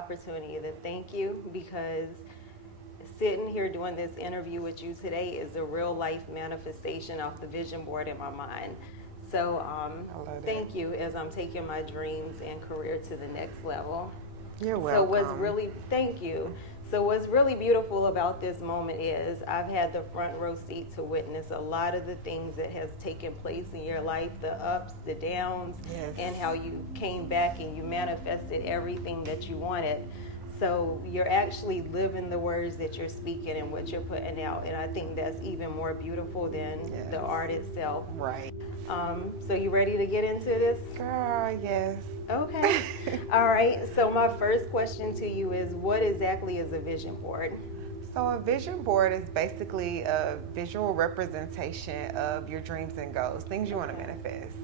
opportunity to thank you, because sitting here doing this interview with you today is a real life manifestation off the vision board in my mind. So I love that. thank you, as I'm taking my dreams and career to the next level. You're So welcome. thank you. So what's really beautiful about this moment is I've had the front row seat to witness a lot of the things that has taken place in your life, the ups, the downs, Yes. and how you came back and you manifested everything that you wanted. So you're actually living the words that you're speaking and what you're putting out. And I think that's even more beautiful than Yes. the art itself. Right. So you ready to get into this? Girl, yes. Okay. All right. So my first question to you is, what exactly is a vision board? So a vision board is basically a visual representation of your dreams and goals, things you want to manifest.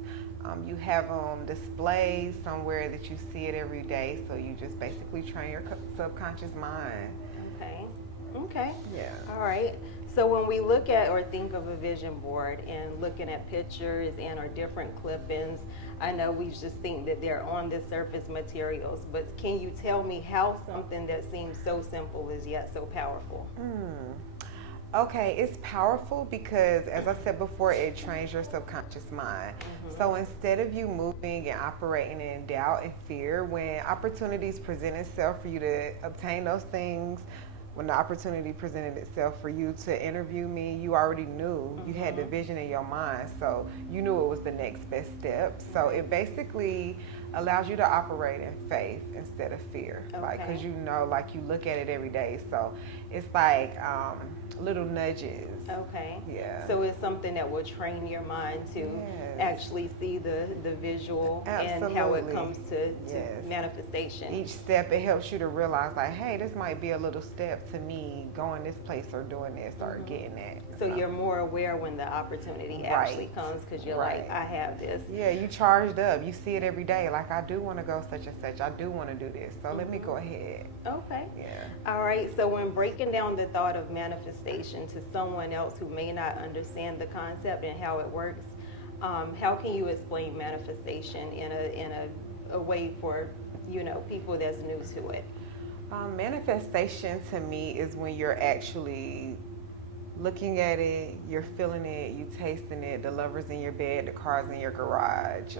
You have them displayed somewhere that you see it every day, so you just basically train your subconscious mind. Okay. Okay. Yeah. All right. So when we look at or think of a vision board and looking at pictures and or different clippings, I know we just think that they're on the surface materials, but can you tell me how something that seems so simple is yet so powerful? Okay, it's powerful because, as I said before, it trains your subconscious mind. So instead of you moving and operating in doubt and fear, when opportunities present itself for you to obtain those things, when the opportunity presented itself for you to interview me, you already knew. You had the vision in your mind, so you knew it was the next best step. So it basically allows you to operate in faith instead of fear, like, because you know, like, you look at it every day. So it's like little nudges. Okay. Yeah. So it's something that will train your mind to Yes. actually see the visual and how it Absolutely. comes to Yes. manifestation. Each step, it helps you to realize, like, hey, this might be a little step to me going this place or doing this or getting that. So you're more aware when the opportunity Right. actually comes, because you're like, Right. I have this. Yeah, you charged up. You see it every day. Like, I do want to go such and such. I do want to do this. So let me go ahead. Okay. Yeah. All right. So when breaking down the thought of manifestation to someone else who may not understand the concept and how it works, how can you explain manifestation in a way for, you know, people that's new to it? Manifestation to me is when you're actually looking at it, you're feeling it, you tasting it, the lover's in your bed, the car's in your garage,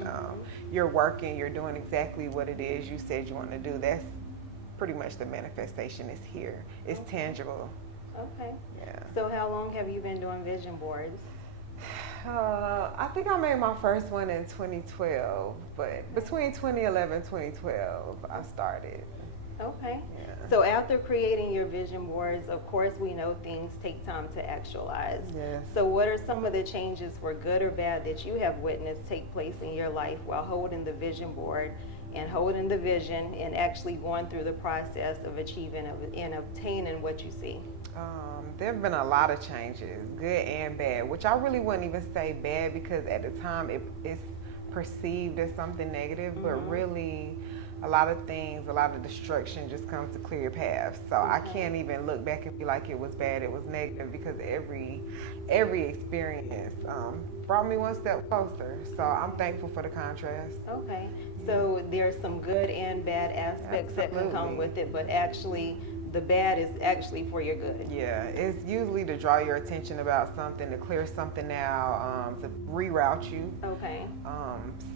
you're working, you're doing exactly what it is you said you want to do. That's pretty much the manifestation is here. It's tangible. Okay. Yeah. So how long have you been doing vision boards? I think I made my first one in 2012, but between 2011 and 2012, I started. Okay. Yeah. So after creating your vision boards, of course, we know things take time to actualize. Yes. So what are some of the changes, for good or bad, that you have witnessed take place in your life while holding the vision board and holding the vision and actually going through the process of achieving and obtaining what you see? There have been a lot of changes, good and bad, which I really wouldn't even say bad, because at the time it's perceived as something negative, but really a lot of things, a lot of destruction just comes to clear your path. So I can't even look back and be like it was bad, it was negative, because every experience brought me one step closer. So I'm thankful for the contrast. Okay. So there's some good and bad aspects that can come Absolutely. with it, but actually the bad is actually for your good. Yeah, it's usually to draw your attention about something, to clear something out, to reroute you. Okay.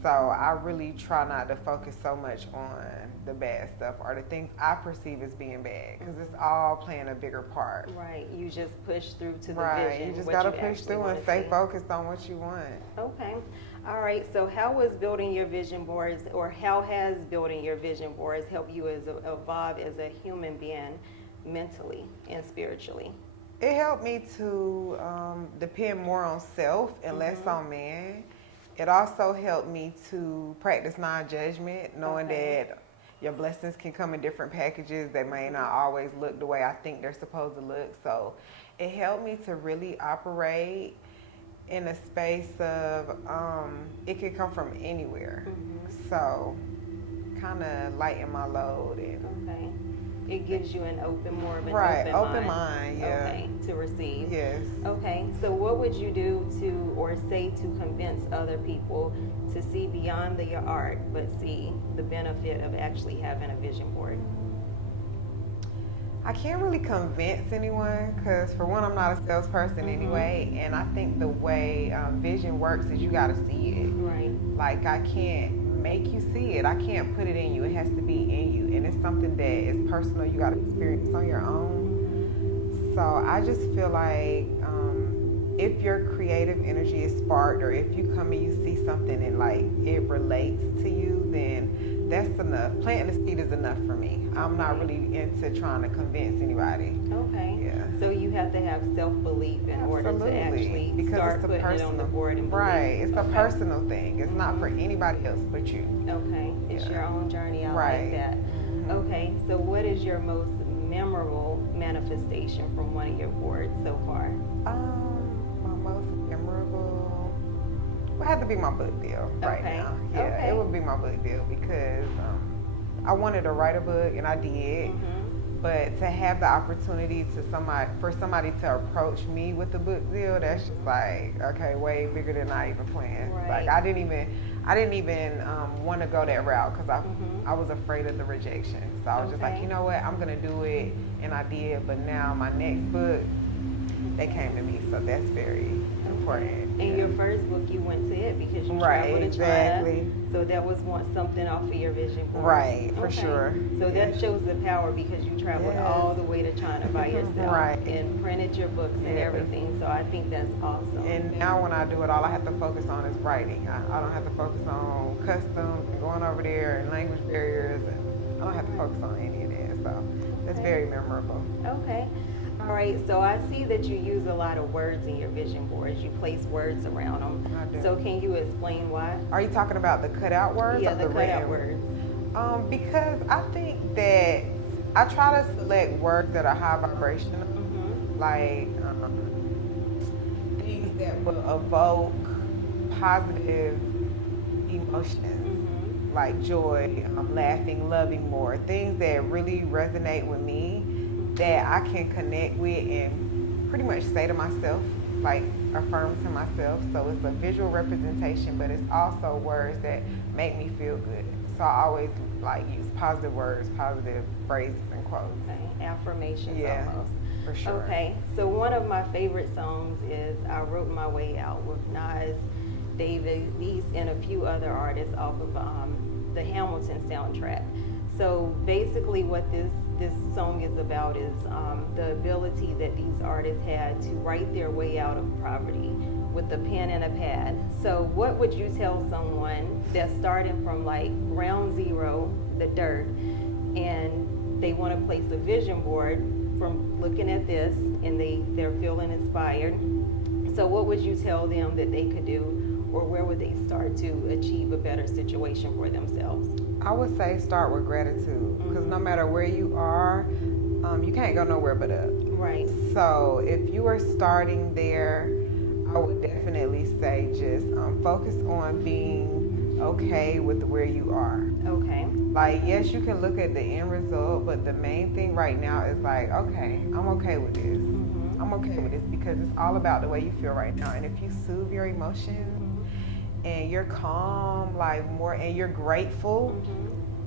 So I really try not to focus so much on the bad stuff or the things I perceive as being bad, because it's all playing a bigger part. Right. You just push through to the Right, vision. you just what gotta you push actually through and wanna stay see. focused on what you want. Okay. All right. So how was building your vision boards, or how has building your vision boards helped you evolve as a human being, mentally and spiritually? It helped me to depend more on self and less on man. It also helped me to practice non-judgment, knowing that your blessings can come in different packages. They may not always look the way I think they're supposed to look. So it helped me to really operate in a space of it could come from anywhere. So kind of lighten my load and Okay. It gives you more of an open mind, yeah. Okay, to receive. Yes. Okay, so what would you do to, or say to, convince other people to see beyond your art, but see the benefit of actually having a vision board? I can't really convince anyone because, for one, I'm not a salesperson anyway. And I think the way vision works is you got to see it. Right. Like, I can't make you see it. I can't put it in you. It has to be in you. And it's something that is personal. You got to experience on your own. So I just feel like if your creative energy is sparked, or if you come and you see something and like it relates to you, then that's enough. Planting the seed is enough for me. I'm not really into trying to convince anybody. Okay. Yeah. So you have to have self-belief in order to actually because start it's putting it on the board and believe. Right. It's a Okay. personal thing. It's not for anybody else but you. Okay. It's your own journey. I Right. like that. Okay. So what is your most memorable manifestation from one of your boards so far? My most memorable would have to be my book deal right Okay. now. Yeah, Okay. it would be my book deal because I wanted to write a book and I did. But to have the opportunity for somebody to approach me with the book deal, that's just like, okay, way bigger than I even planned. Right. Like I didn't even want to go that route because I was afraid of the rejection. So I was just like, Okay. you know what, I'm gonna do it, and I did. But now my next book, they came to me, so that's very important. And your first book, you went to it because you Right, traveled to exactly. China. So that was something off of your vision board. Right, for Okay. sure. So that shows the power because you traveled Yes. all the way to China by yourself Right. and printed your books and Yes. everything. So I think that's awesome. And now when I do it, all I have to focus on is writing. I don't have to focus on customs and going over there and language barriers. And I don't have to focus on any of that. So that's very memorable. Okay. All right. So I see that you use a lot of words in your vision boards. You place words around them. I do. So can you explain why? Are you talking about the cutout words Yeah, or the written cutout words. Because I think that I try to select words that are high vibrational, like things that will evoke positive emotions, like joy, laughing, loving more, things that really resonate with me that I can connect with and pretty much say to myself, like affirm to myself. So it's a visual representation, but it's also words that make me feel good. So I always like use positive words, positive phrases and quotes. Okay. Affirmations Yeah, almost. for sure. Okay, so one of my favorite songs is I Wrote My Way Out with Nas, David East, and a few other artists off of the Hamilton soundtrack. So basically what this song is about is the ability that these artists had to write their way out of poverty with a pen and a pad. So what would you tell someone that's starting from like ground zero, the dirt, and they want to place a vision board from looking at this and they're feeling inspired? So what would you tell them that they could do, or where would they start to achieve a better situation for themselves? I would say start with gratitude, because no matter where you are, you can't go nowhere but up. Right. So if you are starting there, I would definitely say just focus on being okay with where you are. Okay. Like, yes, you can look at the end result, but the main thing right now is like, okay, I'm okay with this. I'm okay with this because it's all about the way you feel right now. And if you soothe your emotions and you're calm, like more, and you're grateful,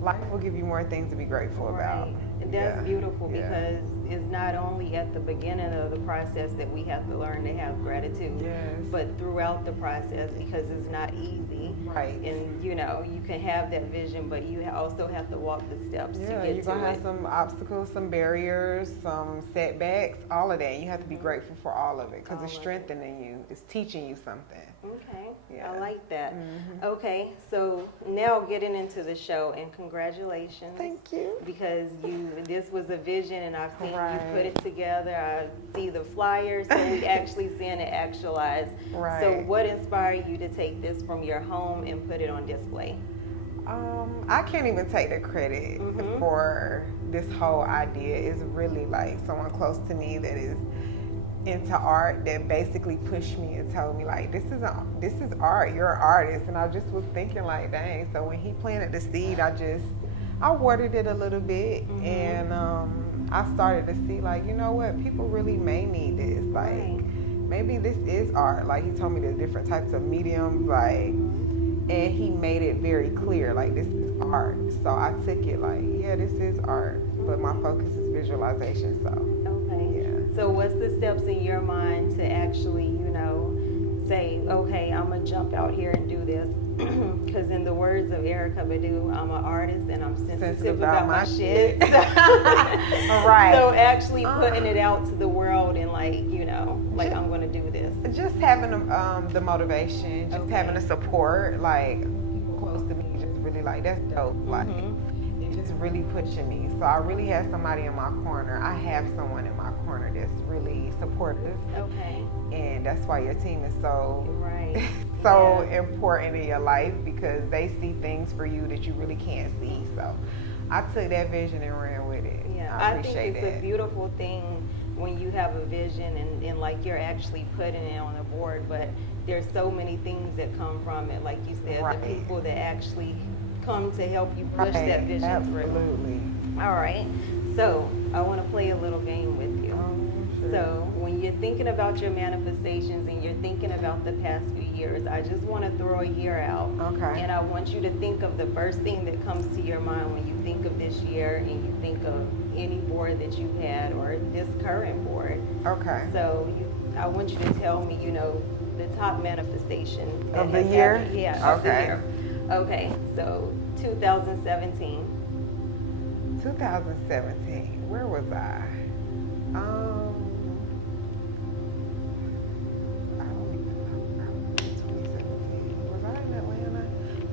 life will give you more things to be grateful about. Right. That's beautiful because it's not only at the beginning of the process that we have to learn to have gratitude, but throughout the process, because it's not easy. Right. And you can have that vision, but you also have to walk the steps to get to it. You're going to have some obstacles, some barriers, some setbacks, all of that. And you have to be grateful for all of it because it's strengthening you. It's teaching you something. Okay. Yeah. I like that. Okay. So now getting into the show, and congratulations. Thank you. Because this was a vision, and I've seen you put Right. it together. I see the flyers, so we actually seeing it actualized. Right. So what inspired you to take this from your home and put it on display? I can't even take the credit for this whole idea. It's really like someone close to me that is into art that basically pushed me and told me like, this is art, you're an artist. And I just was thinking like, dang. So when he planted the seed, I watered it a little bit, and I started to see like, you know what, people really may need this. Like, maybe this is art. Like, he told me the different types of mediums, like, and he made it very clear, like, this is art. So I took it like, yeah, this is art. but my focus is visualization. So Okay. yeah. So what's the steps in your mind to actually, say, okay, I'm gonna jump out here and do this? Because in the words of Erica Badu, I'm an artist and I'm sensitive about my shit. Right. So actually putting it out to the world and I'm gonna do this. Just having the motivation, just Okay. having the support, like people close to me, just really like that's dope. Like it's just really pushing me. So I really have somebody in my corner. I have someone in my corner that's really supportive. Okay. And that's why your team is so Right. so important in your life, because they see things for you that you really can't see. So I took that vision and ran with it. Yeah, I I think appreciate it's it. a beautiful thing when you have a vision and like you're actually putting it on a board, but there's so many things that come from it. Like you said, Right. the people that actually come to help you push Right, that vision absolutely. through. All right, so I want to play a little game with you. Sure. So when you're thinking about your manifestations and you're thinking about the past few years, I just want to throw a year out. Okay. And I want you to think of the first thing that comes to your mind when you think of this year and you think of any board that you've had or this current board. Okay. So I want you to tell me, the top manifestation that Of the has year? happened. Yeah, of the Okay. year. Okay, so 2017. 2017. Where was I? I don't even know where I was in 2017. Was I in Atlanta?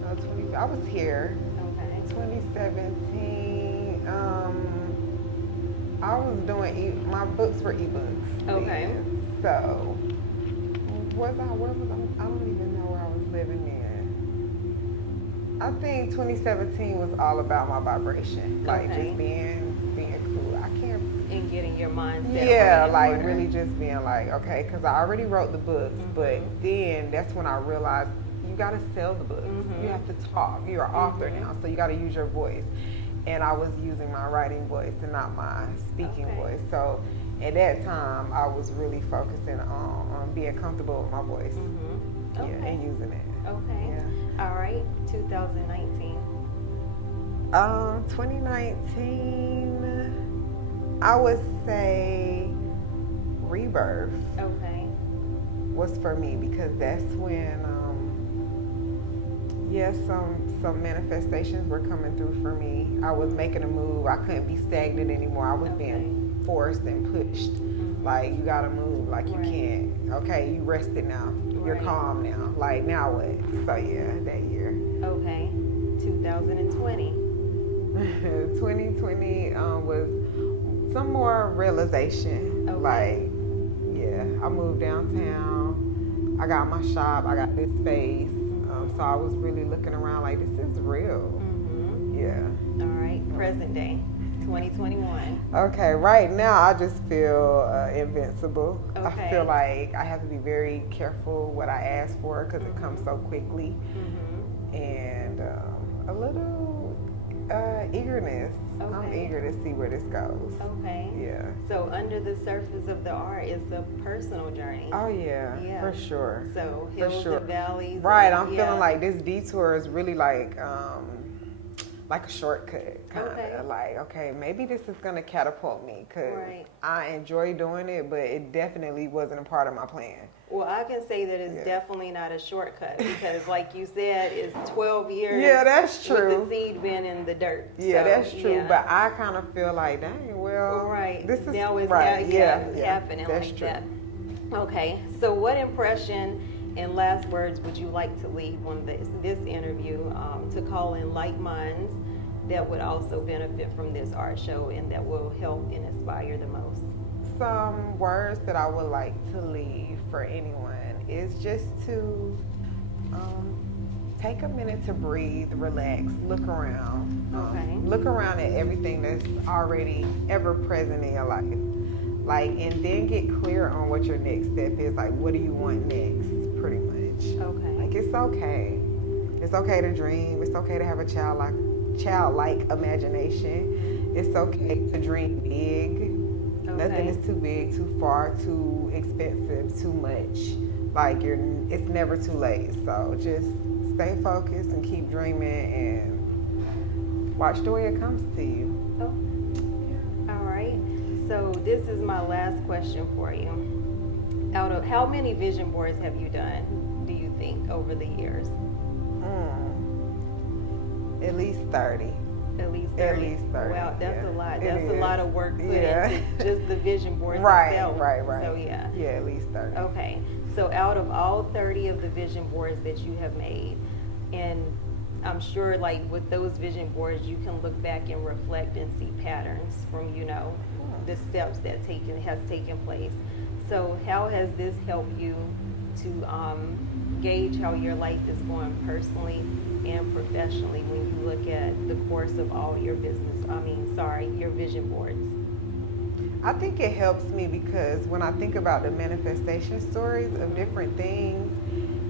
No, I was here. Okay. 2017. I was doing my books were ebooks. Okay. then. So where was I? I don't even know where I was living in. I think 2017 was all about my vibration, like Okay. just being cool. I can't. And getting your mindset. Yeah, right in like order. really just being like, okay, because I already wrote the books, but then that's when I realized you got to sell the books. You have to talk. You're an author now, so you got to use your voice. And I was using my writing voice and not my speaking Okay. voice. So at that time, I was really focusing on being comfortable with my voice. Okay. Yeah, and using it. Okay. Yeah. All right. 2019. 2019, I would say rebirth Okay. was for me, because that's when some manifestations were coming through for me. I was making a move. I couldn't be stagnant anymore. I was being forced and pushed. Like, you gotta move. Like, you Right. can't. Okay, you rested now. You're Right. calm now. Like, now what? So yeah, that year. Okay. 2020. 2020 was some more realization. Okay. Like, yeah, I moved downtown. I got my shop. I got this space. So I was really looking around like, this is real. Yeah. All right. Present day. 2021. Okay, right now I just feel invincible. I Okay. feel like I have to be very careful what I ask for, because it comes so quickly. And a little eagerness. I'm Okay. eager to see where this goes. Okay. Yeah. So under the surface of the art is a personal journey. Oh yeah, Yeah. for sure. So For hills sure. and valleys. Right, and- I'm yeah. feeling like this detour is really like a shortcut, kind of. Okay. Like, okay, maybe this is gonna catapult me, because Right. I enjoy doing it, but it definitely wasn't a part of my plan. Well, I can say that it's Yeah. definitely not a shortcut because, like you said, it's 12 years. Yeah, that's true. With the seed being in the dirt. Yeah, So, that's true. yeah. But I kind of feel like, dang, well, Right. this is now it's right. happening that's like true. that. Okay. So, what impression and last words would you like to leave on this interview to call in like minds that would also benefit from this art show and that will help and inspire the most? Some words that I would like to leave for anyone is just to take a minute to breathe, relax, look around. Okay. Look around at everything that's already ever present in your life. Like, and then get clear on what your next step is. Like, what do you want next, pretty much. Okay. Like, it's okay. It's okay to dream. It's okay to have a childlike imagination. It's okay to dream big. Nothing is too big, too far, too expensive, too much. Like, it's never too late. So just stay focused and keep dreaming and watch the way it comes to you. Oh, this is my last question for you. Out of how many vision boards have you done, do you think, over the years? At least 30. At least 30. At least 30. Wow, that's yeah. a lot. It That's a lot of work put Yeah. into just the vision boards Right, itself. right. So yeah. Yeah, at least 30. Okay. So out of all 30 of the vision boards that you have made, and I'm sure like with those vision boards, you can look back and reflect and see patterns from, you know, the steps that has taken place. So how has this helped you to gauge how your life is going personally and professionally when you look at the course of all your your vision boards? I think it helps me because when I think about the manifestation stories of different things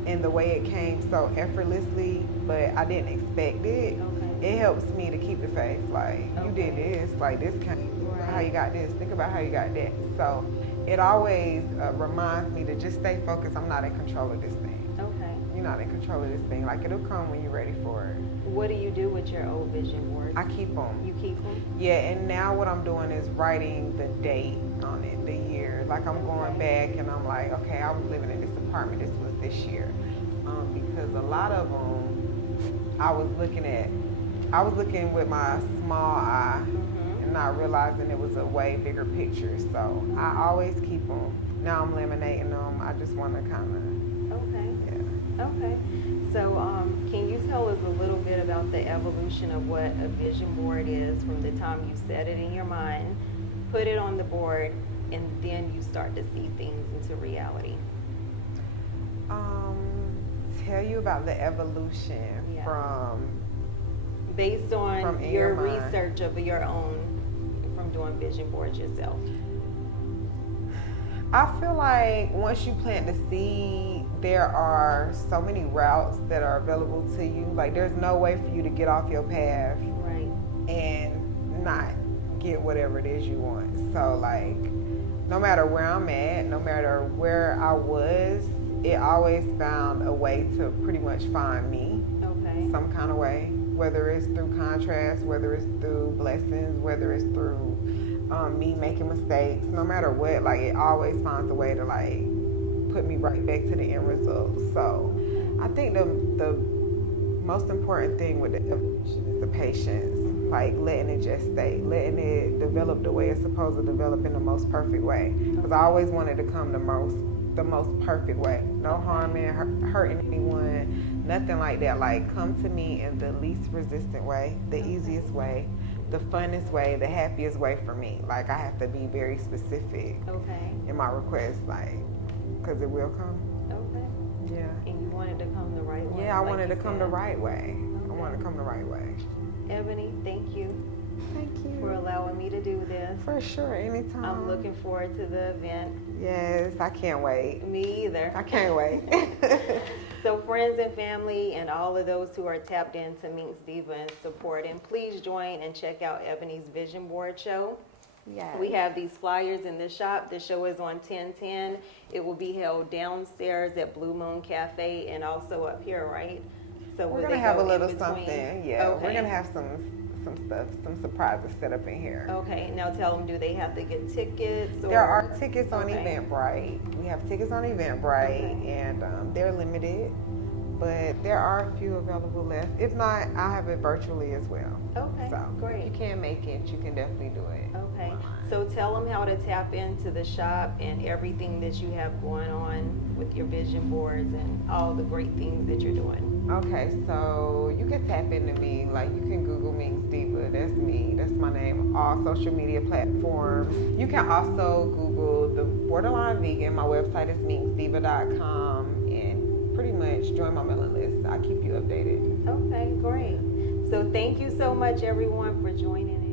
and the way it came so effortlessly, but I didn't expect it, Okay. it helps me to keep the faith. Like, you did this, like this came, how you got this, think about how you got that. So it always reminds me to just stay focused. I'm not in control of this thing. Okay. You're not in control of this thing. Like, it'll come when you're ready for it. What do you do with your old vision boards? I keep them. You keep them? Yeah, and now what I'm doing is writing the date on it, the year. Like, I'm going back and I'm like, okay, I was living in this apartment. This was this year. Because a lot of them, I was looking with my small eye and not realizing it was a way bigger picture. So I always keep them. Now I'm laminating them. I just want to kind of, Okay. yeah. Okay. So can you tell us a little bit about the evolution of what a vision board is from the time you set it in your mind, put it on the board, and then you start to see things into reality? Tell you about the evolution from based on in your mind. research of your own from doing vision boards yourself. I feel like once you plant the seed, there are so many routes that are available to you. Like, there's no way for you to get off your path Right. and not get whatever it is you want. So, like, no matter where I'm at, no matter where I was, it always found a way to pretty much find me. Okay. Some kind of way, whether it's through contrast, whether it's through blessings, whether it's through me making mistakes, no matter what, like, it always finds a way to, like, put me right back to the end result. So I think the most important thing with the evolution is the patience, like letting it gestate, letting it develop the way it's supposed to develop in the most perfect way. Because I always wanted to come the most perfect way. No harming, hurting anyone, nothing like that. Like, come to me in the least resistant way, the easiest way, the funnest way, the happiest way for me. Like, I have to be very specific in my request, like, because it will come. Okay. Yeah. And you wanted to come the right way. Yeah, I like wanted to you come said. the right way. I wanted to come the right way. Ebony, thank you Thank for you. allowing me to do this. For sure, anytime. I'm looking forward to the event. Yes, I can't wait. Me either. I can't wait. So friends and family and all of those who are tapped into minxdiva and supporting, please join and check out Ebony's Vision Board Show. Yes. We have these flyers in the shop. The show is on 10/10. It will be held downstairs at Blue Moon Cafe and also up here, right? So We're will gonna they have go a little in between? something. Yeah, Okay. we're gonna have some stuff, some surprises set up in here. Okay, now tell them, do they have to get tickets? Or? There are tickets on Okay. Eventbrite. We have tickets on Eventbrite, and they're limited, but there are a few available left. If not, I'll have it virtually as well. Okay, So great. if you can't make it, you can definitely do it. Okay, online. so tell them how to tap into the shop and everything that you have going on with your vision boards and all the great things that you're doing. Okay, so you can tap into me. Like, you can Google minxdiva. That's me. That's my name. All social media platforms. You can also Google the Borderline Vegan. My website is minxdiva.com, and pretty much join my mailing list. I keep you updated. Okay, great. So thank you so much, everyone, for joining in.